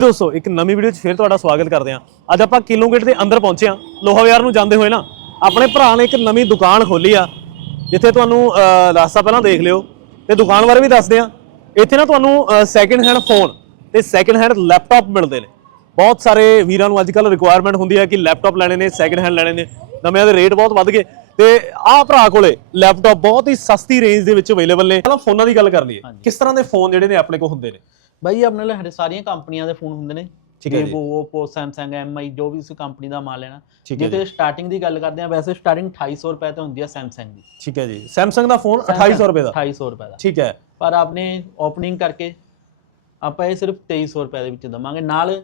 ਦੋਸਤੋ ਇੱਕ ਨਵੀਂ ਵੀਡੀਓ 'ਚ ਫਿਰ ਤੁਹਾਡਾ ਸਵਾਗਤ ਕਰਦੇ ਹਾਂ। ਅੱਜ ਆਪਾਂ ਕਿਲੋ ਗੇਟ ਦੇ ਅੰਦਰ ਪਹੁੰਚੇ ਹਾਂ। ਲੋਹਾ ਬਾਜ਼ਾਰ ਨੂੰ ਜਾਂਦੇ ਹੋਏ ਨਾ ਆਪਣੇ ਭਰਾ ਨੇ ਇੱਕ ਨਵੀਂ ਦੁਕਾਨ ਖੋਲੀ ਆ ਜਿੱਥੇ ਤੁਹਾਨੂੰ ਰਸਤਾ ਪਹਿਲਾਂ ਦੇਖ ਲਿਓ। ਤੇ ਦੁਕਾਨ ਬਾਰੇ ਵੀ ਦੱਸਦੇ ਹਾਂ। ਇੱਥੇ ਨਾ ਤੁਹਾਨੂੰ ਸੈਕਿੰਡ ਹੈਂਡ ਫੋਨ ਤੇ ਸੈਕਿੰਡ ਹੈਂਡ ਲੈਪਟਾਪ ਮਿਲਦੇ ਨੇ। ਬਹੁਤ ਸਾਰੇ ਵੀਰਾਂ ਨੂੰ ਅੱਜ ਕੱਲ ਰਿਕੁਆਇਰਮੈਂਟ ਹੁੰਦੀ ਹੈ ਕਿ ਲੈਪਟਾਪ ਲੈਣੇ ਨੇ ਸੈਕਿੰਡ ਹੈਂਡ ਲੈਣੇ ਨੇ। ਨਵਿਆਂ ਦੇ ਰੇਟ ਬਹੁਤ ਵੱਧ ਗਏ। ਤੇ ਆਹ ਭਰਾ ਕੋਲੇ ਲੈਪਟਾਪ ਬਹੁਤ ਹੀ ਸਸਤੀ ਰੇਂਜ ਦੇ ਵਿੱਚ ਅਵੇਲੇਬਲ ਨੇ। ਪਹਿਲਾਂ ਫੋਨਾਂ ਦੀ ਗੱਲ ਕਰ ਲਈਏ। ਕਿਸ ਤਰ੍ਹਾਂ ਦੇ ਫੋਨ ਜਿਹੜੇ ਨੇ ਆਪਣੇ ਕੋਲ ਹੁੰਦੇ ਨੇ? ਬਾਈ ਆਪਣੇ ਲਈ ਹਰੇ ਸਾਰੀਆਂ ਕੰਪਨੀਆਂ ਦੇ ਫੋਨ ਹੁੰਦੇ ਨੇ। ਠੀਕ ਹੈ ਜੀ। Oppo, Samsung, MI ਜੋ ਵੀ ਇਸ ਕੰਪਨੀ ਦਾ ਮਾਲ ਲੈਣਾ। ਜੇ ਤੇ ਸਟਾਰਟਿੰਗ ਦੀ ਗੱਲ ਕਰਦੇ ਆ ਵੈਸੇ ਸਟਾਰਟਿੰਗ 2800 ਰੁਪਏ ਤੋਂ ਹੁੰਦੀ ਆ Samsung ਦੀ। ਠੀਕ ਹੈ ਜੀ। ਸੈਮਸੰਗ ਦਾ ਫੋਨ 2800 ਰੁਪਏ ਦਾ। 2800 ਰੁਪਏ ਦਾ। ਠੀਕ ਹੈ। ਪਰ ਆਪਣੇ ਓਪਨਿੰਗ ਕਰਕੇ ਆਪਾਂ ਇਹ ਸਿਰਫ 2300 ਰੁਪਏ ਦੇ ਵਿੱਚ ਦਵਾਂਗੇ। ਨਾਲ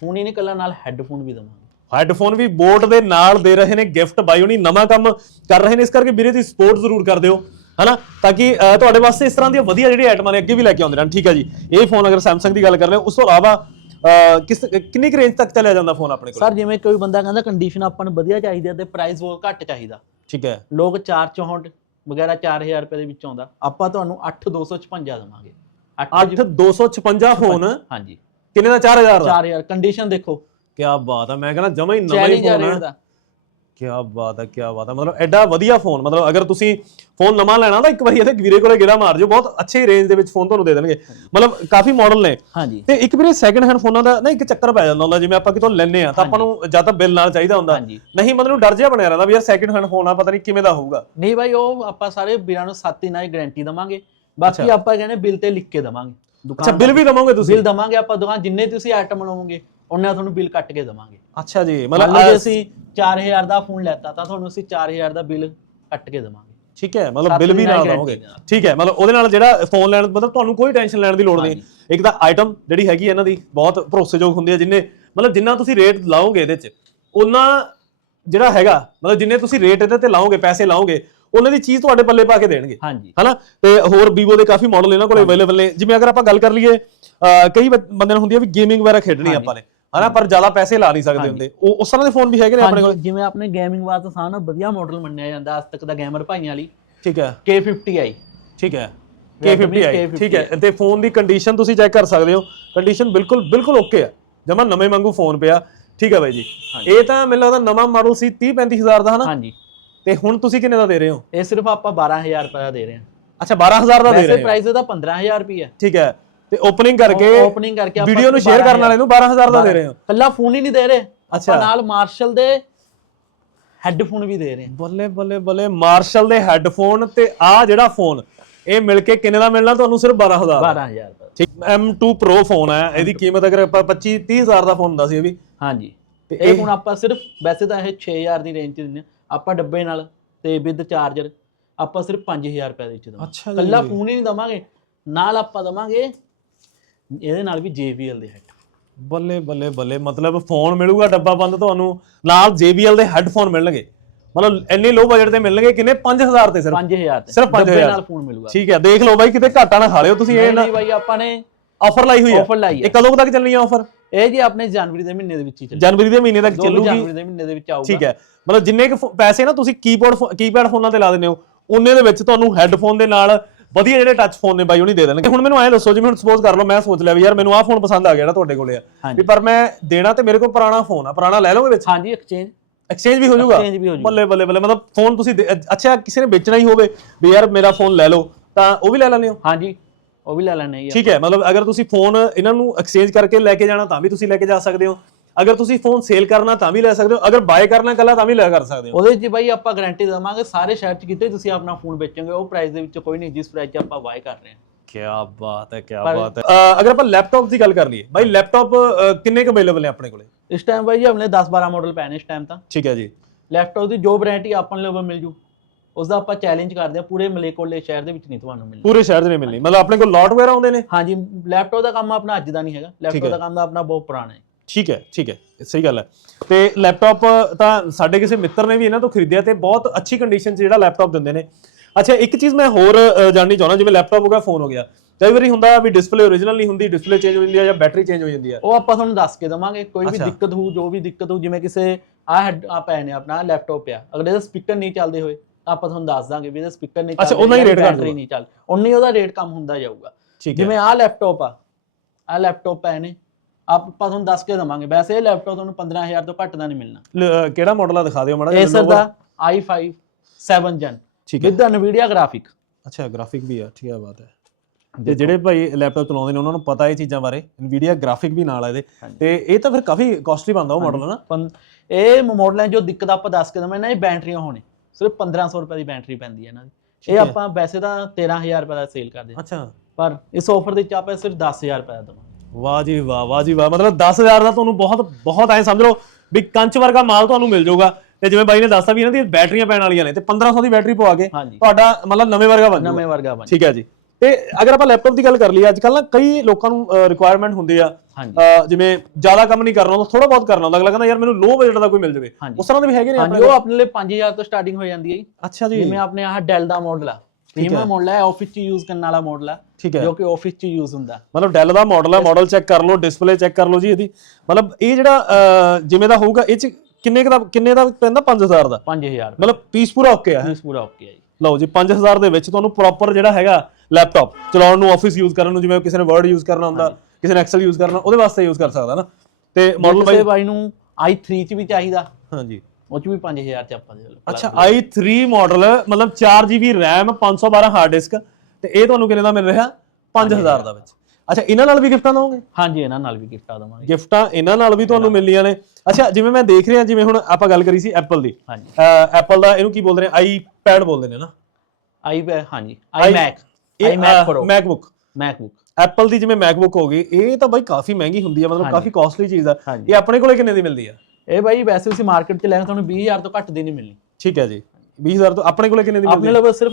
ਫੋਨ ਹੀ ਨਹੀਂ ਕੱਲਾ ਨਾਲ ਹੈੱਡਫੋਨ ਵੀ ਦਵਾਂਗੇ। ਹੈੱਡਫੋਨ ਵੀ ਬੋਟ ਦੇ ਨਾਲ ਦੇ ਰਹੇ ਨੇ ਗਿਫਟ ਬਾਈ ਹੁਣੀ ਨਵਾਂ ਕੰਮ ਕਰ ਰਹੇ ਨੇ। ਇਸ ਕਰਕੇ ਵੀਰੇ ਦੀ ਸਪੋਰਟ ਜ਼ਰੂਰ ਕਰ ਦਿਓ। ਹਨਾ? ਤਾਂ ਕਿ ਤੁਹਾਡੇ ਵਾਸਤੇ ਇਸ ਤਰ੍ਹਾਂ ਦੀਆਂ ਵਧੀਆ ਜਿਹੜੀਆਂ ਆਈਟਮਾਂ ਨੇ ਅੱਗੇ ਵੀ ਲੈ ਕੇ ਆਉਂਦੇ ਰਹਿਣ। ਠੀਕ ਹੈ ਜੀ। ਇਹ ਫੋਨ ਅਗਰ Samsung ਦੀ ਗੱਲ ਕਰ ਲਿਓ ਉਸ ਤੋਂ ਇਲਾਵਾ ਕਿਸ ਕਿੰਨੀ ਕੁ ਰੇਂਜ ਤੱਕ ਚੱਲਿਆ ਜਾਂਦਾ ਫੋਨ ਆਪਣੇ ਕੋਲ? ਸਰ ਜਿਵੇਂ ਕੋਈ ਬੰਦਾ ਕਹਿੰਦਾ ਕੰਡੀਸ਼ਨ ਆਪਾਂ ਨੂੰ ਵਧੀਆ ਚਾਹੀਦੀ ਹੈ ਤੇ ਪ੍ਰਾਈਸ ਬਹੁਤ ਘੱਟ ਚਾਹੀਦਾ। ਠੀਕ ਹੈ। ਲੋਕ 464 ਵਗੈਰਾ 4000 ਰੁਪਏ ਦੇ ਵਿੱਚ ਆਉਂਦਾ। ਆਪਾਂ ਤੁਹਾਨੂੰ 8256 ਦਵਾਂਗੇ। 8256 ਫੋਨ ਹਾਂਜੀ। ਕਿੰਨੇ ਦਾ? 4000 ਦਾ? 4000 ਕੰਡੀਸ਼ਨ ਦੇਖੋ। ਕੀ ਬਾਤ ਹੈ ਮੈਂ ਕਹਿੰਦਾ ਜਮਾ ਹੀ ਨਵਾਂ ਹੀ 40000 ਫੋਨ ਹੈ ਕੀ ਬਾਤ ਹੈ ਕੀ ਬਾਤ ਹੈ। ਮਤਲਬ ਐਡਾ ਵਧੀਆ ਫੋਨ ਮਤਲਬ ਅਗਰ ਤੁਸੀਂ ਫੋਨ ਨਵਾਂ ਲੈਣਾ ਤਾਂ ਇੱਕ ਵਾਰੀ ਇਹਦੇ ਵੀਰੇ ਕੋਲੇ ਗੇੜਾ ਮਾਰ ਜਿਓ ਬਹੁਤ ਅੱਛੇ ਰੇਂਜ ਦੇ ਵਿੱਚ ਫੋਨ ਤੁਹਾਨੂੰ ਦੇ ਦੇਣਗੇ। ਮਤਲਬ ਕਾਫੀ ਮਾਡਲ ਨੇ। ਹਾਂਜੀ। ਤੇ ਇੱਕ ਵੀਰੇ ਸੈਕਿੰਡ ਹੈਂਡ ਫੋਨਾਂ ਦਾ ਨਾ ਇੱਕ ਚੱਕਰ ਪੈ ਜਾਂਦਾ ਹੁੰਦਾ ਜਿਵੇਂ ਆਪਾਂ ਕਿਤੋਂ ਲੈਨੇ ਆ ਤਾਂ ਆਪਾਂ ਨੂੰ ਜਾਂ ਤਾਂ ਬਿੱਲ ਨਾਲ ਚਾਹੀਦਾ ਹੁੰਦਾ। ਨਹੀਂ ਮਤਲਬ ਡਰ ਜਿਹਾ ਬਣਿਆ ਰਹਿੰਦਾ ਵੀ ਯਾਰ ਸੈਕਿੰਡ ਹੈਂਡ ਫੋਨ ਆ ਪਤਾ ਨਹੀਂ ਕਿਵੇਂ ਦਾ ਹੋਊਗਾ। ਨਹੀਂ ਭਾਈ ਉਹ ਆਪਾਂ ਸਾਰੇ ਵੀਰਾਂ ਨੂੰ 7 ਦਿਨਾਂ ਦੀ ਗਾਰੰਟੀ ਦਵਾਂਗੇ। ਬਾਕੀ। ਆਪਾਂ ਕਹਿੰਦੇ ਬਿੱਲ ਤੇ ਲਿਖ ਕੇ ਦਵਾਂਗੇ। ਅੱਛਾ ਬਿੱਲ ਵੀ ਦਵੋਗੇ ਤੁਸੀਂ? ਬਿੱਲ ਦਵਾਂਗੇ ਆਪਾਂ ਦੁਕਾਨ ਜਿੰਨੇ ਤੁਸੀਂ ਆਈਟਮ ਲਵੋਗੇ। ਉਹਨਾਂ ਤੁਹਾਨੂੰ ਬਿੱਲ ਕੱਟ ਕੇ ਦਵਾਂਗੇ। ਅੱਛਾ ਜੀ ਮਤਲਬ ਜੇ ਅਸੀਂ 4000 ਦਾ ਫੋਨ ਲੈਤਾ ਤਾਂ ਤੁਹਾਨੂੰ ਅਸੀਂ 4000 ਦਾ ਬਿੱਲ ਕੱਟ ਕੇ ਦਵਾਂਗੇ। ਠੀਕ ਹੈ ਮਤਲਬ ਬਿੱਲ ਵੀ ਨਾਲ ਦਵੋਗੇ। ਠੀਕ ਹੈ ਮਤਲਬ ਉਹਦੇ ਨਾਲ ਜਿਹੜਾ ਫੋਨ ਲੈਣ ਮਤਲਬ ਤੁਹਾਨੂੰ ਕੋਈ ਟੈਨਸ਼ਨ ਲੈਣ ਦੀ ਲੋੜ ਨਹੀਂ। ਇੱਕ ਤਾਂ ਆਈਟਮ ਜਿਹੜੀ ਹੈਗੀ ਇਹਨਾਂ ਦੀ ਬਹੁਤ ਭਰੋਸੇਯੋਗ ਹੁੰਦੀ ਹੈ ਜਿੰਨੇ ਮਤਲਬ ਜਿੰਨਾ ਤੁਸੀਂ ਰੇਟ ਲਾਓਗੇ ਇਹਦੇ 'ਚ ਉਹਨਾਂ ਜਿਹੜਾ ਹੈਗਾ ਮਤਲਬ ਜਿੰਨੇ ਤੁਸੀਂ ਰੇਟ ਇਹਦੇ ਤੇ ਲਾਓਗੇ ਪੈਸੇ ਲਾਓਗੇ ਉਹਨਾਂ ਦੀ ਚੀਜ਼ ਤੁਹਾਡੇ ਪੱਲੇ ਪਾ ਕੇ ਦੇਣਗੇ। ਹਾਂਜੀ। ਹਨਾ? ਤੇ ਹੋਰ ਵੀਵੋ ਦੇ ਕਾਫੀ ਮਾਡਲ ਇਹਨਾਂ ਕੋਲ ਅਵੇਲੇਬਲ ਨੇ। ਜਿਵੇਂ ਅਗਰ ਆਪਾਂ ਗੱਲ ਕਰ ਲਈਏ ਕਈ ਬ- ਬੰਦਿਆਂ ਨੂੰ ਹੁੰਦੀ ਹੈ ਵੀ ਗੇਮਿੰਗ ਵਗੈਰਾ ਖੇਡਣੀ ਆਪਾਂ ਨੇ। ਹਨਾ ਪਰ ਜ਼ਿਆਦਾ ਪੈਸੇ ਲਾ ਨਹੀਂ ਸਕਦੇ ਹੁੰਦੇ। ਉਹ ਉਸ ਤਰ੍ਹਾਂ ਦੇ ਫੋਨ ਵੀ ਹੈਗੇ ਨੇ ਆਪਣੇ ਕੋਲ? ਜਿਵੇਂ ਆਪਣੇ ਗੇਮਿੰਗ ਵਾਸਤੇ ਸਾਰਿਆਂ ਨਾਲੋਂ ਵਧੀਆ ਮਾਡਲ ਮੰਨਿਆ ਜਾਂਦਾ ਅੱਜ ਤੱਕ ਦਾ ਗੇਮਰ ਭਾਈਆਂ ਲਈ। ਠੀਕ ਹੈ। K50i ਠੀਕ ਹੈ। Redmi K50i K50i ਠੀਕ ਹੈ। ਤੇ ਫੋਨ ਦੀ ਕੰਡੀਸ਼ਨ ਤੁਸੀਂ ਚੈੱਕ ਕਰ ਸਕਦੇ ਹੋ। ਕੰਡੀਸ਼ਨ ਬਿਲਕੁਲ ਬਿਲਕੁਲ ਓਕੇ ਆ ਜਮਾ ਨਵੇਂ ਵਾਂਗੂ ਫੋਨ ਪਿਆ। ਠੀਕ ਹੈ ਬਾਈ ਜੀ। ਇਹ ਤਾਂ ਮੈਨੂੰ ਲੱਗਦਾ ਨਵਾਂ ਮਾਡਲ ਸੀ 30 35000 ਦਾ ਹਨਾ? ਹਾਂਜੀ। ਤੇ ਹੁਣ ਤੁਸੀਂ ਕਿੰਨੇ ਦਾ ਦੇ ਰਹੇ ਹੋ? ਇਹ ਸਿਰਫ ਆਪਾਂ 12000 ਰੁਪਏ ਦਾ ਦੇ ਰਹੇ ਹਾਂ। ਅੱਛਾ 12000 ਦਾ ਦੇ ਵੈਸੇ ਰਹੇ ਹੋ। ਪ੍ਰਾਈਸ ਇਹਦਾ 15000 ਰੁਪਏ ਹੈ ਠੀਕ ਹੈ। ਤੇ ਓਪਨਿੰਗ ਕਰਕੇ ਓਪਨਿੰਗ ਕਰਕੇ ਆਪਾਂ ਵੀਡੀਓ ਨੂੰ ਸ਼ੇਅਰ ਕਰਨ ਵਾਲੇ ਨੂੰ 12000 ਦਾ ਦੇ ਰਹੇ ਹੋ। ਕੱਲਾ ਫੋਨ ਹੀ ਨਹੀਂ ਦੇ ਰਹੇ। ਅੱਛਾ। ਨਾਲ ਮਾਰਸ਼ਲ ਦੇ ਹੈੱਡਫੋਨ ਵੀ ਦੇ ਰਹੇ। ਹਾਂ ਬੱਲੇ ਬੱਲੇ ਬੱਲੇ ਮਾਰਸ਼ਲ ਦੇ ਹੈੱਡਫੋਨ ਤੇ ਆ ਜਿਹੜਾ ਫੋਨ ਇਹ ਮਿਲ ਕੇ ਕਿੰਨੇ ਦਾ ਮਿਲਣਾ? ਤੁਹਾਨੂੰ ਸਿਰਫ 12000 ਦਾ 12000 ਰੁਪਏ ਠੀਕ M2 Pro ਫੋਨ ਹੈ ਇਹਦੀ ਕੀਮਤ ਅਗਰ ਆਪਾਂ 25 30000 ਦਾ ਫੋਨ ਹੁੰਦਾ ਸੀ ਇਹ ਵੀ। ਹਾਂਜੀ। ਤੇ ਇਹ ਹੁਣ ਆਪਾਂ ਸਿਰਫ ਵੈਸੇ ਤਾਂ ਇਹ 6000 ਦੀ ਰੇਂਜ 'ਚ ਦਿੰਦੇ ਆਪਾਂ ਡੱਬੇ ਨਾਲ ਤੇ ਵਿਦ ਚਾਰਜਰ ਆਪਾਂ ਸਿਰਫ 5000 ਰੁਪਏ ਦੇ ਵਿੱਚ ਦਵਾਂਗੇ। ਕੱਲਾ ਫੋਨ ਹੀ ਨਹੀਂ ਦਵਾਂਗੇ। ਨਾਲ ਆਪਾਂ ਦਵਾਂਗੇ ਇਹਦੇ ਨਾਲ ਵੀ JBL ਦੇ ਹੈੱਡ ਬੱਲੇ ਬੱਲੇ ਬੱਲੇ। ਮਤਲਬ ਫੋਨ ਮਿਲੂਗਾ ਡੱਬਾ ਬੰਦ ਤੁਹਾਨੂੰ। ਨਾਲ JBL ਦੇ ਹੈੱਡਫੋਨ ਮਿਲਣਗੇ। ਮਤਲਬ ਇੰਨੇ ਲੋ ਬਜਟ ਤੇ ਮਿਲਣਗੇ ਕਿੰਨੇ? 5000 ਤੇ ਸਿਰਫ। 5000 ਤੇ। ਸਿਰਫ 5000 ਡੱਬੇ ਨਾਲ ਫੋਨ ਮਿਲੂਗਾ। ਠੀਕ ਹੈ ਦੇਖ ਲਓ ਬਾਈ ਕਿਤੇ ਘਾਟਾ ਨਾ ਖਾ ਲਿਓ। ਤੁਸੀਂ ਇਹ ਨਹੀਂ ਬਾਈ ਆਪਾਂ ਨੇ ਆਫਰ ਲਾਈ ਹੋਈ ਹੈ। ਆਫਰ ਲਾਈ ਇਹ ਕਦੋਂ ਤੱਕ ਚੱਲਣੀ ਹੈ ਆਫਰ ਇਹ ਜੀ ਆਪਣੇ ਜਨਵਰੀ ਦੇ ਮਹੀਨੇ ਦੇ ਵਿੱਚ ਹੀ ਚੱਲੂ ਜਨਵਰੀ ਦੇ ਮਹੀਨੇ ਤੱਕ ਚੱਲੂਗੀ। ਜਨਵਰੀ ਦੇ ਮਹੀਨੇ ਦੇ ਵਿੱਚ ਆਊਗਾ। ਠੀਕ ਹੈ। ਮਤਲਬ ਜਿੰਨੇ ਕੁ ਪੈਸੇ ਨਾ ਤੁਸੀਂ ਕੀਬੋਰਡ ਕੀਪੈਡ ਫੋਨਾਂ ਤੇ ਲਾ ਦਿੰਦੇ ਹੋ ਉਹਨੇ ਦੇ ਵਿੱਚ ਤੁਹਾਨੂੰ ਹੈੱਡਫੋਨ ਦੇ ਨਾਲ ਵਧੀਆ ਜਿਹੜੇ ਟੱਚ ਫੋਨ ਨੇ ਬਾਈ ਉਹਨੀ ਦੇ ਦੇਣਗੇ। ਹੁਣ ਮੈਨੂੰ ਐਂ ਦੱਸੋ ਜਿਵੇਂ ਹੁਣ ਸਪੋਜ਼ ਕਰ ਲਓ ਮੈਂ ਸੋਚ ਲਿਆ ਵੀ ਯਾਰ ਮੈਨੂੰ ਆਹ ਫੋਨ ਪਸੰਦ ਆ ਗਿਆ ਜਿਹੜਾ ਤੁਹਾਡੇ ਕੋਲੇ ਆ। ਵੀ ਪਰ ਮੈਂ ਦੇਣਾ ਤੇ ਮੇਰੇ ਕੋਲ ਪੁਰਾਣਾ ਫੋਨ ਆ। ਪੁਰਾਣਾ ਲੈ ਲਓਗੇ ਵਿੱਚ? ਹਾਂਜੀ ਐਕਸਚੇਂਜ ਐਕਸਚੇਂਜ ਵੀ ਹੋ ਜਾਊਗਾ? ਐਕਸਚੇਂਜ ਵੀ ਹੋ ਜਾਊਗਾ। ਬੱਲੇ ਬੱਲੇ ਬੱਲੇ। ਮਤਲਬ ਫੋਨ ਤੁਸੀਂ ਅੱਛਾ ਕਿਸੇ ਨੇ ਵੇਚਣਾ ਹੀ ਹੋਵੇ ਵੀ ਯਾਰ ਮੇਰਾ ਫੋਨ ਲੈ ਲਓ ਤਾਂ ਉਹ ਵੀ ਲੈ ਲੈਂਦੇ ਹੋ? ਹਾਂਜੀ ਉਹ ਵੀ ਲੈ ਲੈਣੇ ਠੀਕ ਹੈ ਮਤਲਬ ਅਗਰ ਤੁਸੀਂ ਫੋਨ ਇਹਨਾਂ ਨੂੰ ਐਕਸਚੇਂਜ ਕਰਕੇ ਲੈ ਕੇ ਜਾਣਾ ਤਾਂ ਵੀ ਤੁਸੀਂ ਲੈ ਕੇ ਜਾ ਸਕਦੇ ਹੋ। ਅਗਰ ਤੁਸੀਂ ਫੋਨ ਸੇਲ ਕਰਨਾ ਤਾਂ ਵੀ ਲੈ ਸਕਦੇ ਹੋ ਅਗਰ ਬਾਏ ਕਰਨਾ ਕੱਲਾ ਤਾਂ ਵੀ ਲੈ ਕਰ ਸਕਦੇ ਹੋ। ਉਹਦੇ 'ਚ ਬਾਈ ਆਪਾਂ ਗਾਰੰਟੀ ਦੇਵਾਂਗੇ ਸਾਰੇ ਸ਼ਹਿਰ 'ਚ ਕਿਤੇ ਤੁਸੀਂ ਆਪਣਾ ਫੋਨ ਵੇਚੋਗੇ ਉਹ ਪ੍ਰਾਈਸ ਦੇ ਵਿੱਚ ਕੋਈ ਨਹੀਂ ਜਿਸ ਪ੍ਰਾਈਸ 'ਚ ਆਪਾਂ ਬਾਏ ਕਰ ਰਹੇ ਹਾਂ। ਕੀ ਬਾਤ ਹੈ ਕੀ ਬਾਤ ਹੈ। ਅਗਰ ਆਪਾਂ ਲੈਪਟਾਪ ਦੀ ਗੱਲ ਕਰ ਲਈਏ ਬਾਈ ਲੈਪਟਾਪ ਕਿੰਨੇ ਕੁ ਅਵੇਲੇਬਲ ਨੇ ਆਪਣੇ ਕੋਲੇ? ਇਸ ਟਾਈਮ ਬਾਈ ਜੀ ਆਪਣੇ 10 12 ਮਾਡਲ ਪਏ ਨੇ ਇਸ ਟਾਈਮ ਤਾਂ। ਠੀਕ ਹੈ ਜੀ। ਲੈਪਟਾਪ ਦੀ ਜੋ ਵਾਰੰਟੀ ਆਪਾਂ ਨੂੰ ਮਿਲ ਜੂ ਉਸ ਦਾ ਆਪਾਂ ਚੈਲੰਜ ਕਰਦੇ ਹਾਂ ਪੂਰੇ ਮਲੇਕੋਲੇ ਸ਼ਹਿਰ ਦੇ ਵਿੱਚ ਨਹੀਂ ਤੁਹਾਨੂੰ ਮਿਲਣੀ। ਪੂਰੇ ਸ਼ਹਿਰ 'ਚ ਨਹੀਂ ਮਿਲਣੀ ਮਤਲਬ ਆਪਣੇ ਕੋਲ ਲੋਟ ਵਗੈਰਾ ਆਉਂਦੇ ਨੇ? ਹਾਂਜੀ ਲੈਪਟਾਪ ਦਾ ਕੰਮ ਆਪਣਾ ਅੱਜ ਦਾ ਨਹੀਂ ਹੈਗਾ ਲੈਪਟਾਪ ਦਾ ਕੰਮ ਆਪਣਾ ਬਹੁਤ ਪੁਰਾਣਾ ਹੈ। ਠੀਕ ਹੈ ਠੀਕ ਹੈ ਸਹੀ ਗੱਲ ਹੈ। ਤੇ ਲੈਪਟਾਪ ਤਾਂ ਸਾਡੇ ਕਿਸੇ ਮਿੱਤਰ ਨੇ ਵੀ ਇਹਨਾਂ ਤੋਂ ਖਰੀਦਿਆ ਤੇ ਬਹੁਤ ਅੱਛੀ ਕੰਡੀਸ਼ਨ 'ਚ ਜਿਹੜਾ ਲੈਪਟਾਪ ਦਿੰਦੇ ਨੇ। ਅੱਛਾ ਇੱਕ ਚੀਜ਼ ਮੈਂ ਹੋਰ ਜਾਣਨੀ ਚਾਹੁੰਦਾ ਜਿਵੇਂ ਲੈਪਟਾਪ ਹੋ ਗਿਆ ਫੋਨ ਹੋ ਗਿਆ। ਕਈ ਵਾਰੀ ਹੁੰਦਾ ਵੀ ਡਿਸਪਲੇ ਓਰੀਜਨਲ ਨਹੀਂ ਹੁੰਦੀ ਡਿਸਪਲੇ ਚੇਂਜ ਹੋ ਜਾਂਦੀ ਹੈ ਜਾਂ ਬੈਟਰੀ ਚੇਂਜ ਹੋ ਜਾਂਦੀ ਹੈ ਉਹ ਆਪਾਂ ਤੁਹਾਨੂੰ ਦੱਸ ਕੇ ਦਵਾਂਗੇ ਕੋਈ ਵੀ ਅੱਛਾ। ਦਿੱਕਤ ਹੋਊ ਜੋ ਵੀ ਦਿੱਕਤ ਹੋਊ ਜਿਵੇਂ ਕਿਸੇ ਆ ਹੈਡ ਆ ਪੈ ਨੇ ਆਪਣਾ ਲੈਪਟਾਪ ਪਿਆ ਅਗਰ ਇਹਦਾ ਸਪੀਕਰ ਨਹੀਂ ਚੱਲਦੇ ਹੋਏ ਤਾਂ ਆਪਾਂ ਤੁਹਾਨੂੰ ਦੱਸ ਦਾਂਗੇ ਵੀ ਇਹਦਾ ਸਪੀਕਰ ਨਹੀਂ ਅੱਛਾ, ਚੱਲਦੇ ਉਹਨਾਂ ਹੀ battery ਦੂਗਾ। ਨਹੀਂ ਚੱਲ ਉਨੀ ਉਹਦਾ ਰੇਟ ਕੰਮ ਹੁੰਦਾ ਜਾਊਗਾ। ਹੈ। ਜਿਵੇਂ ਆ ਲੈਪਟਾਪ ਆ ਆ ਲੈਪਟਾਪ ਪਏ ਨੇ ਆਪਾਂ ਤੁਹਾਨੂੰ ਦੱਸ ਕੇ ਦਵਾਂਗੇ। ਵੈਸੇ ਇਹ ਲੈਪਟਾਪ ਤੁਹਾਨੂੰ 15000 ਤੋਂ ਘੱਟ ਦਾ ਨਹੀਂ ਮਿਲਣਾ। ਲ- ਕਿਹੜਾ ਮਾਡਲ ਆ ਦਿਖਾ ਦਿਓ ਮਾੜਾ Acer ਦਾ i5 7 Gen ਠੀਕ ਹੈ। ਵਿਦ Nvidia ਗ੍ਰਾਫਿਕ ਅੱਛਾ ਗ੍ਰਾਫਿਕ ਵੀ ਆ ਠੀਕ ਆ ਬਾਤ ਹੈ। ਤੇ ਜਿਹੜੇ ਭਾਈ ਲੈਪਟਾਪ ਚਲਾਉਂਦੇ ਨੇ ਉਹਨਾਂ ਨੂੰ ਪਤਾ ਇਹ ਚੀਜ਼ਾਂ ਬਾਰੇ। Nvidia ਗ੍ਰਾਫਿਕ ਵੀ ਨਾਲ ਆ ਇਹਦੇ। ਹਾਂਜੀ। ਤੇ ਇਹ ਤਾਂ ਫਿਰ ਕਾਫੀ ਕਾਸਟਲੀ ਬਣਦਾ ਉਹ ਮਾਡਲ ਨਾ ਪੰ- ਇਹ ਮਾਡਲ ਹੈ ਜੋ ਦਿੱਕਤ ਆਪਾਂ ਦੱਸ ਕੇ ਦਵਾਂ ਇਹਨਾਂ ਦੀ ਬੈਟਰੀਆਂ ਹੋਣੇ ਸਿਰਫ 1500 ਰੁਪਏ ਦੀ ਬੈਟਰੀ ਪੈਂਦੀ ਹੈ ਇਹਨਾਂ ਦੀ। ਇਹ ਹੈ। ਆਪਾਂ ਵੈਸੇ ਤਾਂ 13000 ਰੁਪਏ ਦਾ ਸੇਲ ਕਰਦੇ ਹਾਂ ਅੱਛਾ। ਪਰ ਇਸ ਆਫਰ ਦੇ ਵਿੱਚ ਆਪਾਂ ਸਿਰਫ 10000 ਰੁਪਏ ਦਾ ਦਵਾਂਗੇ। ਵਾਹ ਜੀ ਵਾਹ ਵਾਹ ਜੀ ਵਾਹ। ਮਤਲਬ 10000 ਦਾ ਤੁਹਾਨੂੰ ਬਹੁਤ ਬਹੁਤ ਐ ਸਮਝ ਲਓ ਵੀ ਕੰਚ ਵਰਗਾ ਮਾਲ ਤੁਹਾਨੂੰ ਮਿਲ ਜਾਊਗਾ। ਤੇ ਜਿਵੇਂ ਬਾਈ ਨੇ ਦੱਸਤਾ ਵੀ ਇਹਨਾਂ ਦੀ ਬੈਟਰੀਆਂ ਪੈਣ ਵਾਲੀਆਂ ਨੇ ਤੇ 1500 ਦੀ ਬੈਟਰੀ ਪਵਾ ਕੇ ਹਾਂਜੀ। ਤੁਹਾਡਾ ਮਤਲਬ ਨਵੇਂ ਵਰਗਾ ਬਣ ਜਾਊਗਾ। ਨਵੇਂ ਵਰਗਾ ਬਣ ਠੀਕ ਹੈ ਜੀ। ਤੇ ਅਗਰ ਆਪਾਂ ਲੈਪਟਾਪ ਦੀ ਗੱਲ ਕਰ ਲਈਏ ਅੱਜ ਕੱਲ ਨਾ ਕਈ ਲੋਕਾਂ ਨੂੰ ਰਿਕੁਆਇਰਮੈਂਟ ਹੁੰਦੀ ਆ। ਹਾਂਜੀ। ਅਹ ਜਿਵੇਂ ਜ਼ਿਆਦਾ ਕੰਮ ਨਹੀਂ ਕਰਨਾ ਹੁੰਦਾ ਥੋੜਾ ਬਹੁਤ ਕਰਨਾ ਹੁੰਦਾ। ਅਗਲਾ ਕਹਿੰਦਾ ਯਾਰ ਮੈਨੂੰ ਲੋ ਬਜਟ ਦਾ ਕੋਈ ਮਿਲ ਜਾਵੇ। ਹਾਂਜੀ। ਉਸ ਤਰ੍ਹਾਂ ਦੇ ਵੀ ਹੈਗੇ ਨੇ ਹਾਂਜੀ ਆਪਣੇ ਉਹ ਆਪਣੇ ਲਈ 5000 ਤੋਂ ਸਟਾਰਟਿੰਗ ਹੋ ਜਾਂਦੀ ਹੈ ਜੀ। ਅੱਛਾ ਜੀ। ਜਿਵੇਂ ਆਪਣੇ ਆਹ ਡੈਲ ਦਾ ਮਾਡਲ ਆ। ਪ੍ਰੀਮੀਅਮ ਮਾਡਲ ਹੈ ਆਫਿਸ 'ਚ ਯੂਜ਼ ਕਰਨ ਵਾਲਾ ਮਾਡਲ ਆ ਠੀਕ ਹੈ। ਜੋ ਕਿ ਆਫਿਸ 'ਚ ਯੂਜ਼ ਹੁੰਦਾ ਮਤਲਬ ਡੈਲ ਦਾ ਮਾਡਲ ਹੈ ਮਾਡਲ ਚੈੱਕ ਕਰ ਲਓ ਡਿਸਪਲੇ ਚੈੱਕ ਕਰ ਲਓ ਜੀ ਇਹਦੀ। ਮਤਲਬ ਇਹ ਜਿਹੜਾ ਜਿਵੇਂ ਦਾ ਹੋਊਗਾ ਇਹ ਚ ਕਿੰਨੇ ਦਾ ਕਿੰਨੇ ਦਾ ਪੈਂਦਾ? 5000 ਦਾ। 5000 ਮਤਲਬ ਪੀਸ ਪੂਰਾ ਓਕੇ ਆ ਪੀਸ ਪੂਰਾ ਓਕੇ ਹੈ ਜੀ। ਲਓ ਜੀ 5000 ਦੇ ਵਿੱਚ ਤੁਹਾਨੂੰ ਪ੍ਰੋਪਰ ਜਿਹੜਾ ਹੈਗਾ ਲੈਪਟਾਪ ਚਲਾਉਣ ਨੂੰ ਆਫਿਸ ਯੂਜ਼ ਕਰਨ ਨੂੰ ਜਿਵੇਂ ਕਿਸੇ ਨੇ ਵਰਡ ਯੂਜ਼ ਕਰਨਾ ਹੁੰਦਾ ਕਿਸੇ ਨੇ ਐਕਸਲ ਯੂਜ਼ ਕਰਨਾ ਉਹਦੇ ਵਾਸਤੇ ਯੂਜ਼ ਕਰ ਸਕਦਾ ਨਾ। ਤੇ ਮਾਡਲ ਬਾਈ ਨੂੰ i3 'ਚ ਵੀ ਚਾਹੀਦਾ। ਹਾਂਜੀ। ਉਹ 'ਚ ਵੀ 5000 'ਚ ਆਪਾਂ ਦੇ ਲਓ ਅੱਛਾ i3 ਮਾਡਲ ਮਤਲਬ 4GB RAM 512 ਹਾਰਡ ਡਿਸਕ ਤੇ ਇਹ ਤੁਹਾਨੂੰ ਕਿੰਨੇ ਦਾ ਮਿਲ ਰਿਹਾ? 5000 ਦਾ ਵਿੱਚ। ਅੱਛਾ ਇਹਨਾਂ ਨਾਲ ਵੀ ਗਿਫਟਾਂ ਦਵੋਗੇ ਹਾਂਜੀ ਇਹਨਾਂ ਨਾਲ ਵੀ ਗਿਫਟ ਦਵਾਂਗੇ। ਗਿਫਟਾਂ ਇਹਨਾਂ ਨਾਲ ਵੀ ਤੁਹਾਨੂੰ ਮਿਲਣੀਆਂ ਨੇ। ਅੱਛਾ ਜਿਵੇਂ ਮੈਂ ਦੇਖ ਰਿਹਾ ਜਿਵੇਂ ਹੁਣ ਆਪਾਂ ਗੱਲ ਕਰੀ ਸੀ ਐਪਲ ਦੀ। ਹਾਂਜੀ। ਐਪਲ ਦਾ ਇਹਨੂੰ ਕੀ ਬੋਲਦੇ ਨੇ? ਆਈਪੈਡ ਬੋਲਦੇ ਨੇ ਨਾ। i ਹਾਂਜੀ iMac iMac Pro MacBook MacBook Apple ਦੀ ਜਿਵੇਂ ਮੈਕਬੁੱਕ ਹੋ ਗਈ ਇਹ ਤਾਂ ਬਾਈ ਕਾਫੀ ਮਹਿੰਗੀ ਹੁੰਦੀ ਹੈ ਮਤਲਬ। ਕਾਫੀ ਕਾਸਟਲੀ ਚੀਜ਼ ਆ। ਇਹ ਆਪਣੇ ਕੋਲੇ ਕਿੰਨੇ ਦੀ ਮਿਲਦੀ ਆ? ਇਹ ਬਾਈ ਵੈਸੇ ਤੁਸੀਂ ਮਾਰਕੀਟ 'ਚ ਲੈਣਾ ਤੁਹਾਨੂੰ 20000 ਤੋਂ ਘੱਟ ਦੀ ਨਹੀਂ ਮਿਲਣੀ। ਠੀਕ ਹੈ ਜੀ। 20000 ਤੋਂ ਆਪਣੇ ਕੋਲੇ ਕਿੰਨੇ ਦੀ ਮਿਲਦੀ ਆਪਣੇ ਹੈ? ਲਈ ਸਿਰਫ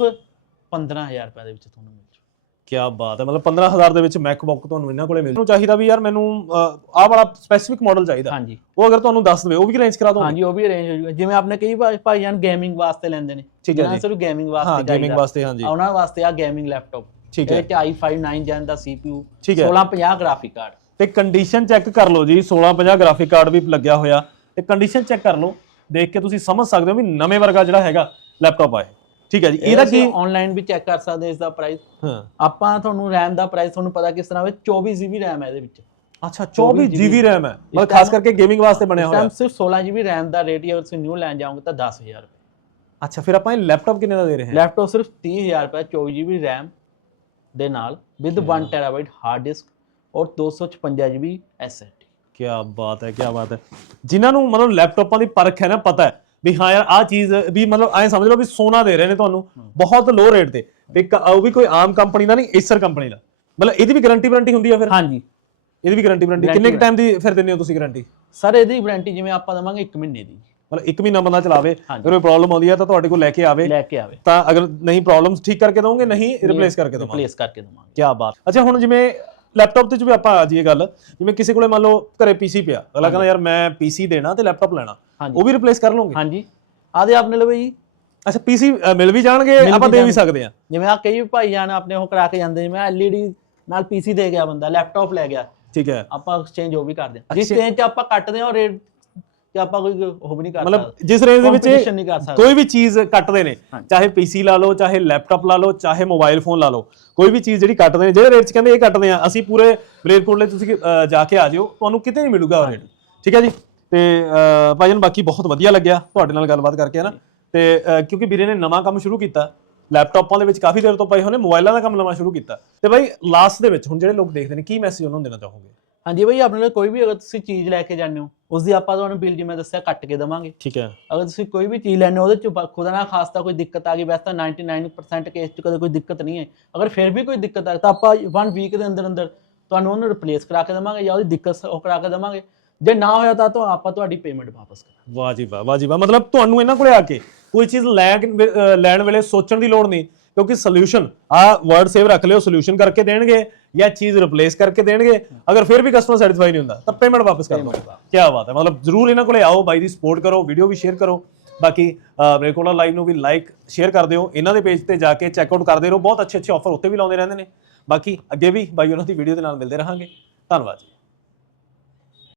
15000 ਰੁਪਏ ਦੇ ਵਿੱਚ ਤੁਹਾਨੂੰ ਮਿਲ ਜੂ। ਕੀ ਬਾਤ ਹੈ ਮਤਲਬ 15000 ਦੇ ਵਿੱਚ ਮੈਕਬੁੱਕ ਤੁਹਾਨੂੰ ਇਹਨਾਂ ਕੋਲੇ ਮਿਲ ਜੂ ਚਾਹੀਦਾ ਵੀ ਯਾਰ ਮੈਨੂੰ ਆਹ ਵਾਲਾ ਸਪੈਸੀਫਿਕ ਮਾਡਲ ਚਾਹੀਦਾ। ਹਾਂਜੀ। ਉਹ ਅਗਰ ਤੁਹਾਨੂੰ ਦੱਸ ਦਵੇ ਉਹ ਵੀ ਅਰੇਂਜ ਕਰਾ ਦੋਗੇ? ਹਾਂਜੀ ਉਹ ਵੀ ਅਰੇਂਜ ਹੋ ਜੂਗਾ। ਜਿਵੇਂ ਆਪਣੇ ਕਈ ਭਾਈ ਭਾਈਜਾਨ ਗੇਮਿੰਗ ਵਾਸਤੇ ਲੈਂਦੇ ਨੇ। ਠੀਕ ਹੈ ਜੀ। ਸਿਰਫ ਗੇਮਿੰਗ ਹਾਂ ਵਾਸਤੇ ਗੇਮਿੰਗ ਚਾਹੀਦਾ। ਵਾਸਤੇ ਹਾਂਜੀ। ਉਹਨਾਂ ਵਾਸਤੇ ਆ ਗੇਮਿੰਗ ਲੈਪਟਾਪ ਠੀਕ ਹੈ। ਇਹਦੇ ਚ i5 9 ਜਨ ਦਾ CPU ਠੀਕ ਹੈ। 1650 ਗ੍ਰਾਫਿਕ ਕਾਰਡ ਤੇ ਕੰਡੀਸ਼ਨ ਚੈੱਕ ਕਰ ਲਓ ਜੀ 1650 ਗ੍ਰਾਫਿਕ ਕਾਰਡ ਵੀ ਲੱਗਿਆ ਹੋਇਆ। ਤੇ ਕੰਡੀਸ਼ਨ ਚੈੱਕ ਕਰ ਲਓ। ਦੇਖ ਕੇ ਤੁਸੀਂ ਸਮਝ ਸਕਦੇ ਹੋ ਵੀ ਨਵੇਂ ਵਰਗਾ ਜਿਹੜਾ ਹੈਗਾ ਲੈਪਟਾਪ ਆ ਠੀਕ ਹੈ ਜੀ ਇਹਦਾ ਕੀ ਆਨਲਾਈਨ ਵੀ ਚੈੱਕ ਕਰ ਸਕਦੇ ਹੋ ਇਸ ਦਾ ਪ੍ਰਾਈਸ ਹਾਂ। ਆਪਾਂ ਤੁਹਾਨੂੰ RAM ਦਾ ਪ੍ਰਾਈਸ ਤੁਹਾਨੂੰ ਪਤਾ ਕਿਸ ਤਰ੍ਹਾਂ ਵੇ 24 GB RAM ਹੈ ਇਹਦੇ ਵਿੱਚ। ਅੱਛਾ 24 GB RAM ਹੈ। ਮਤਲਬ ਖਾਸ ਕਰਕੇ ਗੇਮਿੰਗ ਵਾਸਤੇ ਬਣਿਆ ਹੋਇਆ। ਟਾਈਮ ਸਿਰਫ 16 GB RAM ਦਾ ਰੇਟ ਹੈ ਅਗਰ ਤੁਸੀਂ ਨਿਊ ਲੈਣ ਜਾਓਗੇ ਤਾਂ 10000 ਰੁਪਏ। ਅੱਛਾ ਫਿਰ ਆਪਾਂ ਇਹ ਲੈਪਟਾਪ ਕਿੰਨੇ ਦਾ ਦੇ ਰਹੇ ਹਾਂ? ਲੈਪਟਾਪ ਸਿਰਫ 30000 ਰੁਪਏ 24 GB RAM ਦੇ ਨਾਲ ਵਿਦ 1 TB ਹਾਰਡ ਡਿਸਕ ਔਰ 256 GB SSD ਕੀ ਬਾਤ ਹੈ ਕੀ ਬਾਤ ਹੈ। ਜਿਨ੍ਹਾਂ ਨੂੰ ਮਤਲਬ ਲੈਪਟਾਪਾਂ ਦੀ ਪਰਖ ਹੈ ਨਾ ਪਤਾ ਹੈ ਵੀ ਹਾਂ ਯਾਰ ਆਹ ਚੀਜ਼ ਵੀ ਮਤਲਬ ਐਂ ਸਮਝ ਲਓ ਵੀ ਸੋਨਾ ਦੇ ਰਹੇ ਨੇ ਤੁਹਾਨੂੰ ਬਹੁਤ ਲੋ ਰੇਟ ਤੇ। ਕ- ਉਹ ਵੀ ਕੋਈ ਆਮ ਕੰਪਨੀ ਦਾ ਨਹੀਂ ਏਸਰ ਕੰਪਨੀ ਦਾ। ਮਤਲਬ ਇਹਦੀ ਵੀ ਗਾਰੰਟੀ ਵਾਰੰਟੀ ਹੁੰਦੀ ਆ ਫਿਰ? ਹਾਂਜੀ। ਇਹਦੀ ਵੀ ਗਾਰੰਟੀ ਵਾਰੰਟੀ। ਕਿੰਨੇ ਟਾਈਮ ਦੀ ਫਿਰ ਦਿੰਦੇ ਹੋ ਤੁਸੀਂ ਗਾਰੰਟੀ ਸਰ ਇਹਦੀ ਵਾਰੰਟੀ ਜਿਵੇਂ ਆਪਾਂ ਦਵਾਂਗੇ 1 ਮਹੀਨੇ ਦੀ। ਮਤਲਬ 1 ਮਹੀਨਾ ਬੰਦਾ ਚਲਾਵੇ ਹਾਂਜੀ। ਅਗਰ ਕੋਈ ਪ੍ਰੋਬਲਮ ਆਉਂਦੀ ਹੈ ਤਾਂ ਤੁਹਾਡੇ ਕੋਲ ਲੈ ਕੇ ਆਵੇ। ਲੈ ਕੇ ਆਵੇ। ਤਾਂ ਅਗਰ ਨਹੀਂ ਪ੍ਰੋਬਲਮਸ ਠੀਕ ਕਰਕੇ ਦੋਗੇ ਨਹੀਂ ਰਿਪਲੇਸ ਕਰਕੇ ਦੋਗੇ ਰਿਪਲੇਸ ਕਰਕੇ ਦਵਾਂਗੇ। ਕੀ ਬਾਤ। ਅੱਛਾ ਹੁਣ ਜਿਵੇਂ ਲੈਪਟਾਪ ਤੇ ਚ ਵੀ ਆਪਾਂ ਆ ਜਾਈਏ ਗੱਲ ਜਿਵੇਂ ਕਿਸੇ ਕੋਲੇ ਮੰਨ ਲਓ ਘਰੇ ਪੀਸੀ ਪਿਆ ਅਗਲਾ ਕਹਿੰਦਾ ਯਾਰ ਮੈਂ ਪੀਸੀ ਦੇਣਾ ਤੇ ਲੈਪਟਾਪ ਲੈਣਾ। ਉਹ ਵੀ ਰਿਪਲੇਸ ਕਰ ਲਓਗੇ? ਹਾਂਜੀ। ਆਦੇ ਆਪਣੇ ਲਵੇ ਜੀ। ਅੱਛਾ ਪੀਸੀ ਮਿਲ ਵੀ ਜਾਣਗੇ ਆਪਾਂ ਦੇ ਵੀ ਸਕਦੇ ਆ ਜਿਵੇਂ ਆ ਕਈ ਭਾਈ ਜਾਨ ਆਪਣੇ ਉਹ ਕਰਾ ਕੇ ਜਾਂਦੇ ਜਿਵੇਂ ਐਲਈਡੀ ਨਾਲ ਪੀਸੀ ਦੇ ਗਿਆ ਬੰਦਾ ਲੈਪਟਾਪ ਲੈ ਗਿਆ। ਠੀਕ ਹੈ। ਆਪਾਂ ਐਕਸਚੇਂਜ ਉਹ ਵੀ ਕਰਦੇ ਹਾਂ। ਜਿਸ 'ਚ ਆਪਾਂ ਕੱਟਦੇ ਹਾਂ ਉਹ ਰੇਟ 'ਚ ਆਪਾਂ ਕੋਈ ਉਹ ਵੀ ਨਹੀਂ ਕਰ ਮਤਲਬ ਜਿਸ ਰੇਂਜ ਦੇ ਵਿੱਚ ਕੋਈ ਵੀ ਚੀਜ਼ ਕੱਟਦੇ ਨੇ। ਚਾਹੇ ਪੀਸੀ ਲਾ ਲਓ ਚਾਹੇ ਲੈਪਟਾਪ ਲਾ ਲਓ ਚਾਹੇ ਮੋਬਾਈਲ ਫੋਨ ਲਾ ਲਓ ਕੋਈ ਵੀ ਚੀਜ਼ ਜਿਹੜੀ ਕੱਟਦੇ ਨੇ ਜਿਹੜੇ ਰੇਟ 'ਚ ਕਹਿੰਦੇ ਇਹ ਕੱਟਦੇ ਆ ਅਸੀਂ ਪੂਰੇ ਬਲੇਰਕੋਟਲੇ ਤੁਸੀਂ ਜਾ ਕੇ ਆ ਜਿਓ ਤੁਹਾਨੂੰ ਕਿਤੇ ਨਹੀਂ ਮਿਲੂਗਾ ਉਹ ਰੇਟ ਠੀਕ ਹੈ ਜੀ? ਤੇ ਭਾਈਜਾਨ ਬਾਕੀ ਬਹੁਤ ਵਧੀਆ ਲੱਗਿਆ ਤੁਹਾਡੇ ਨਾਲ ਗੱਲਬਾਤ ਕਰਕੇ ਹੈ ਨਾ? ਤੇ ਕਿਉਂਕਿ ਵੀਰੇ ਨੇ ਨਵਾਂ ਕੰਮ ਸ਼ੁਰੂ ਕੀਤਾ ਲੈਪਟਾਪਾਂ ਦੇ ਵਿੱਚ ਕਾਫੀ ਦੇਰ ਤੋਂ ਪਏ ਹੋਣੇ ਮੋਬਾਈਲਾਂ ਦਾ ਕੰਮ ਨਵਾਂ ਸ਼ੁਰੂ ਕੀਤਾ। ਤੇ ਬਾਈ ਲਾਸਟ ਦੇ ਵਿੱਚ ਹੁਣ ਜਿਹੜੇ ਲੋਕ ਦੇਖਦੇ ਨੇ ਕੀ ਮੈਸੇਜ ਉਹਨਾਂ ਨੂੰ ਦੇਣਾ ਚਾਹੋਗੇ? ਹਾਂਜੀ ਭਾਈ ਆਪਣੇ ਲਈ ਕੋਈ ਵੀ ਅਗਰ ਤੁਸੀਂ ਚੀਜ਼ ਲੈ ਕੇ ਜਾਂਦੇ ਹੋ ਉਸ ਦੀ ਆਪਾਂ ਤੁਹਾਨੂੰ ਬਿੱਲ ਜਿਵੇਂ ਦੱਸਿਆ ਕੱਟ ਕੇ ਦੇਵਾਂਗੇ। ਠੀਕ ਹੈ। ਅਗਰ ਤੁਸੀਂ ਕੋਈ ਵੀ ਚੀਜ਼ ਲੈਣੇ ਉਹਦੇ ਚ ਖੁਦਾ ਨਾ ਖਾਸਤਾ ਕੋਈ ਦਿੱਕਤ ਆ ਗਈ ਵੈਸੇ ਤਾਂ 99% ਕੇਸ ਚ ਕਦੇ ਕੋਈ ਦਿੱਕਤ ਨਹੀਂ ਹੈ। ਅਗਰ ਫਿਰ ਵੀ ਕੋਈ ਦਿੱਕਤ ਆ ਤਾਂ ਆਪਾਂ 1 ਵੀਕ ਦੇ ਅੰਦਰ ਅੰਦਰ ਤੁਹਾਨੂੰ ਉਹਨੂੰ ਰਿਪਲੇਸ ਕਰਾ ਕੇ ਦੇਵਾਂਗੇ ਜਾਂ ਉਹਦੀ ਦਿੱਕਤ ਉਹ ਕਰਾ ਕੇ ਦੇਵਾਂਗੇ। ਜੇ ਨਾ ਹੋਇਆ ਤਾਂ ਤਾਂ ਆਪਾਂ ਤੁਹਾਡੀ ਪੇਮੈਂਟ ਵਾਪਸ ਕਰਾਂਗੇ। ਵਾਹ ਜੀ ਵਾਹ ਵਾਹ ਜੀ ਵਾਹ। ਮਤਲਬ ਤੁਹਾਨੂੰ ਇਹਨਾਂ ਕੋਲੇ ਆ ਕੇ ਕੋਈ ਚੀਜ਼ ਲੈ ਲੈਣ ਵੇਲੇ ਸੋਚਣ ਦੀ ਲੋੜ ਨਹੀਂ। ਕਿਉਂਕਿ ਸੋਲੂਸ਼ਨ ਆ ਵਰਡ ਸੇਵ ਰੱਖ ਲਿਓ ਸੋਲੂਸ਼ਨ ਕਰਕੇ ਦੇਣਗੇ ਜਾਂ ਚੀਜ਼ ਰਿਪਲੇਸ ਕਰਕੇ ਦੇਣਗੇ ਅਗਰ ਫਿਰ ਵੀ ਕਸਟਮਰ ਸੈਟੀਸਫਾਈ ਨਹੀਂ ਹੁੰਦਾ ਤਾਂ ਪੇਮੈਂਟ ਵਾਪਸ ਕਰ ਦਿਓ। ਕੀ ਬਾਤ ਹੈ ਮਤਲਬ ਜਰੂਰ ਇਹਨਾਂ ਕੋਲੇ ਆਓ ਬਾਈ ਦੀ ਸਪੋਰਟ ਕਰੋ ਵੀਡੀਓ ਵੀ ਸ਼ੇਅਰ ਕਰੋ। ਬਾਕੀ ਬ੍ਰੇਕੋਲਾ ਲਾਈਵ ਨੂੰ ਵੀ ਲਾਈਕ ਸ਼ੇਅਰ ਕਰ ਦਿਓ। ਇਹਨਾਂ ਦੇ ਪੇਜ ਤੇ ਜਾ ਕੇ ਚੈੱਕ ਆਊਟ ਕਰਦੇ ਰਹੋ। ਬਹੁਤ ਅੱਛੇ ਅੱਛੇ ਆਫਰ ਉੱਤੇ ਵੀ ਲਾਉਂਦੇ ਰਹਿੰਦੇ ਨੇ। ਬਾਕੀ ਅੱਗੇ ਵੀ ਬਾਈ ਉਹਨਾਂ ਦੀ ਵੀਡੀਓ ਦੇ ਨਾਲ ਮਿਲਦੇ ਰਹਾਂਗੇ। ਧੰਨਵਾਦ ਜੀ।